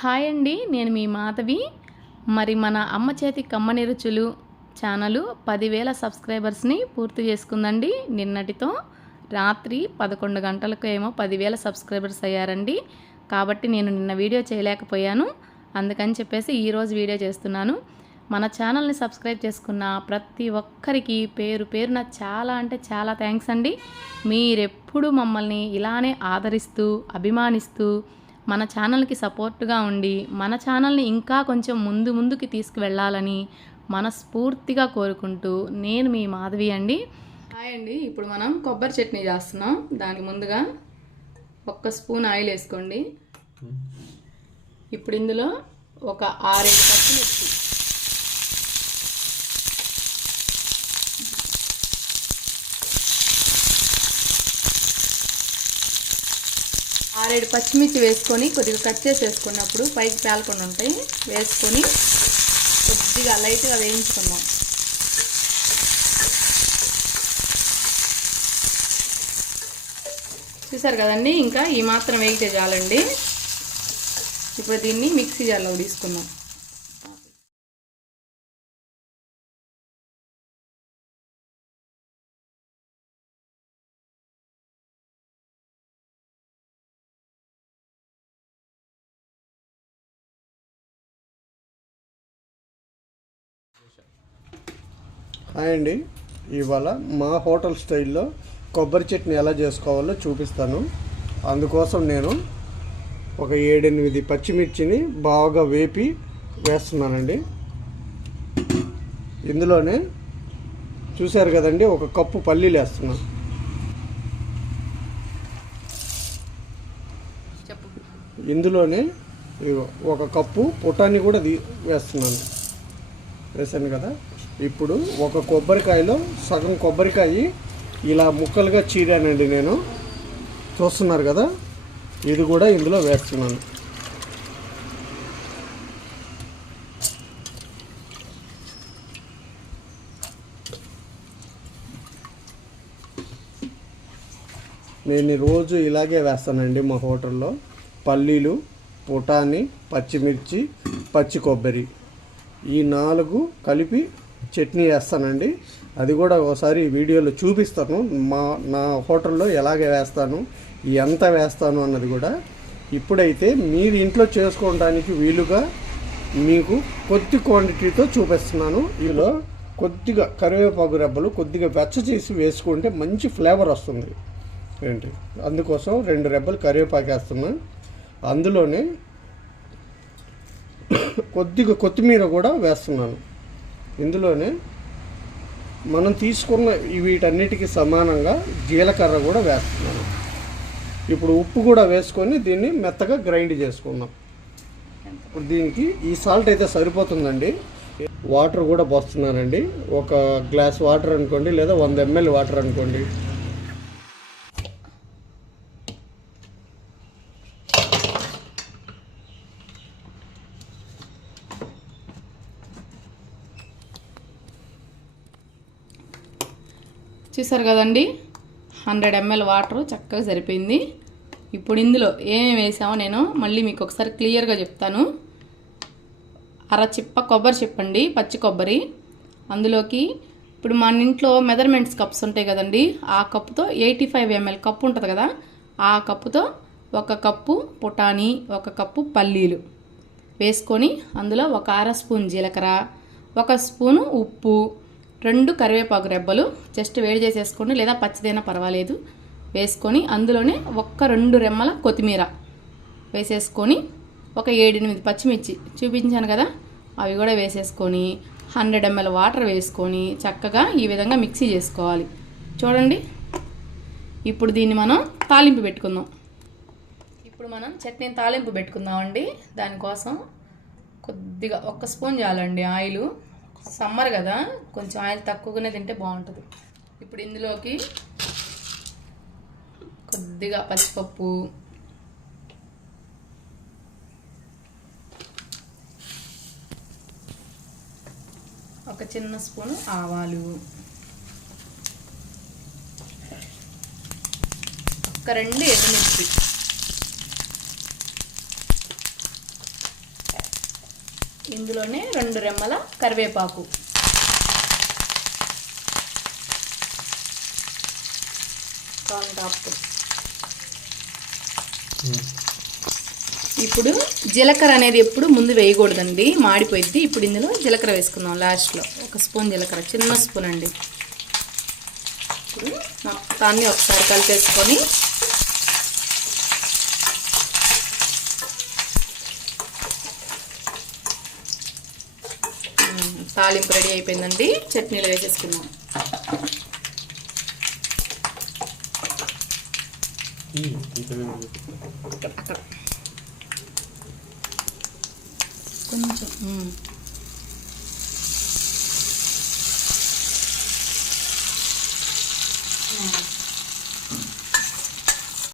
Hi అండి నేను మీ మాధవి. మరి మన అమ్మ చేతి కమ్మని రుచులు ఛానల్ పదివేల సబ్స్క్రైబర్స్ని పూర్తి చేసుకుందండి. నిన్నటితో రాత్రి పదకొండు గంటలకు ఏమో పదివేల సబ్స్క్రైబర్స్ అయ్యారండి. కాబట్టి నేను నిన్న వీడియో చేయలేకపోయాను. అందుకని చెప్పేసి ఈరోజు వీడియో చేస్తున్నాను. మన ఛానల్ని సబ్స్క్రైబ్ చేసుకున్న ప్రతి ఒక్కరికి పేరు పేరున చాలా అంటే చాలా థ్యాంక్స్ అండి. మీరెప్పుడు మమ్మల్ని ఇలానే ఆదరిస్తూ అభిమానిస్తూ మన ఛానల్కి సపోర్ట్గా ఉండి మన ఛానల్ని ఇంకా కొంచెం ముందు ముందుకి తీసుకువెళ్ళాలని మనస్ఫూర్తిగా కోరుకుంటూ నేను మీ మాధవి అండి. హాయ్ అండి ఇప్పుడు మనం కొబ్బరి చట్నీ చేస్తున్నాం. దానికి ముందుగా ఒక్క స్పూన్ ఆయిల్ వేసుకోండి. ఇప్పుడు ఇందులో ఒక ఆరేడు పచ్చిమిర్చి. ఆరేడు పచ్చిమిర్చి వేసుకొని కొద్దిగా కట్ చేసి వేసుకున్నప్పుడు పైకి పేలకుండా ఉంటాయి. వేసుకొని కొద్దిగా లైట్గా వేయించుకున్నాం చూసారు కదండి? ఇంకా ఈ మాత్రం వేగితే చాలండి. ఇప్పుడు దీన్ని మిక్సీ జార్లో తీసుకున్నాం హాయ్ అండి. ఇవాళ మా హోటల్ స్టైల్లో కొబ్బరి చట్నీ ఎలా చేసుకోవాలో చూపిస్తాను. అందుకోసం నేను ఒక ఏడెనిమిది పచ్చిమిర్చిని బాగా వేపి వేస్తున్నానండి. ఇందులోనే చూశారు కదండి ఒక కప్పు పల్లీలు వేస్తున్నాను ఇందులోనే ఒక కప్పు పుటాన్ని కూడా వేస్తున్నాను. వేసాను కదా? ఇప్పుడు ఒక కొబ్బరికాయలో సగం కొబ్బరికాయ ఇలా ముక్కలుగా చీరానండి నేను. చూస్తున్నారు కదా? ఇది కూడా ఇందులో వేస్తున్నాను. నేను రోజు ఇలాగే వేస్తానండి మా హోటల్లో. పల్లీలు పుటాని పచ్చిమిర్చి పచ్చి కొబ్బరి. ఈ నాలుగు కలిపి చట్నీ వేస్తానండి. అది కూడా ఒకసారి వీడియోలో చూపిస్తాను. మా నా హోటల్లో ఎలాగే వేస్తాను ఎంత వేస్తాను అన్నది కూడా. ఇప్పుడైతే మీరు ఇంట్లో చేసుకోవడానికి వీలుగా మీకు కొద్ది క్వాంటిటీతో చూపిస్తున్నాను. ఇందులో కొద్దిగా కరివేపాకు రెబ్బలు కొద్దిగా వెచ్చ చేసి వేసుకుంటే మంచి ఫ్లేవర్ వస్తుంది. ఏంటి? అందుకోసం రెండు రెబ్బలు కరివేపాకు వేస్తున్నాను అందులోనే కొద్దిగా కొత్తిమీర కూడా వేస్తున్నాను. ఇందులోనే మనం తీసుకున్న వీటన్నిటికి సమానంగా జీలకర్ర కూడా వేస్తున్నాను. ఇప్పుడు ఉప్పు కూడా వేసుకొని దీన్ని మెత్తగా గ్రైండ్ చేసుకుందాం. ఇప్పుడు దీనికి ఈ సాల్ట్ అయితే సరిపోతుందండి. వాటర్ కూడా పోస్తున్నానండి. ఒక గ్లాస్ వాటర్ అనుకోండి లేదా వంద ఎంఎల్ వాటర్ అనుకోండి. చూసారు కదండి? హండ్రెడ్ ఎంఎల్ వాటర్ చక్కగా సరిపోయింది. ఇప్పుడు ఇందులో ఏమేమి వేసామో నేను మళ్ళీ మీకు ఒకసారి క్లియర్గా చెప్తాను. అర చిప్ప కొబ్బరి చెప్పండి పచ్చి కొబ్బరి. అందులోకి ఇప్పుడు మన ఇంట్లో మెజర్మెంట్స్ కప్స్ ఉంటాయి కదండి ఆ కప్పుతో ఎయిటీ ఫైవ్ ఎంఎల్ కప్పు ఉంటుంది కదా ఆ కప్పుతో ఒక కప్పు పుటాని ఒక కప్పు పల్లీలు వేసుకొని అందులో ఒక అర స్పూన్ జీలకర్ర ఒక స్పూను ఉప్పు రెండు కరివేపాకు రెబ్బలు జస్ట్ వేడి చేసేసుకోండి లేదా పచ్చిదైనా పర్వాలేదు. వేసుకొని అందులోనే ఒక్క రెండు రెమ్మల కొత్తిమీర వేసేసుకొని ఒక ఏడెనిమిది పచ్చిమిర్చి చూపించాను కదా అవి కూడా వేసేసుకొని హండ్రెడ్ ఎంఎల్ వాటర్ వేసుకొని చక్కగా ఈ విధంగా మిక్సీ చేసుకోవాలి. చూడండి ఇప్పుడు దీన్ని మనం తాలింపు పెట్టుకుందాం. ఇప్పుడు మనం చట్నీని తాలింపు పెట్టుకుందామండి. దానికోసం కొద్దిగా ఒక్క స్పూన్ చాలండి ఆయిలు. సమ్మర్ కదా కొంచెం ఆయిల్ తక్కువగానే తింటే బాగుంటుంది. ఇప్పుడు ఇందులోకి కొద్దిగా పచ్చిపప్పు ఒక చిన్న స్పూను ఆవాలు ఒక రెండు ఎండుమిర్చి ఇందులోనే రెండు రెమ్మల కరివేపాకు. ఇప్పుడు జీలకర్ర అనేది ఎప్పుడు ముందు వేయకూడదండి మాడిపోయిద్ది. ఇప్పుడు ఇందులో జీలకర్ర వేసుకుందాం లాస్ట్లో. ఒక స్పూన్ జీలకర్ర చిన్న స్పూన్ అండి. ఇప్పుడు మొత్తాన్ని ఒకసారి కలిపేసుకొని తాలింపు రెడీ అయిపోయిందండి. చట్నీలో అక్కడ కొంచెం.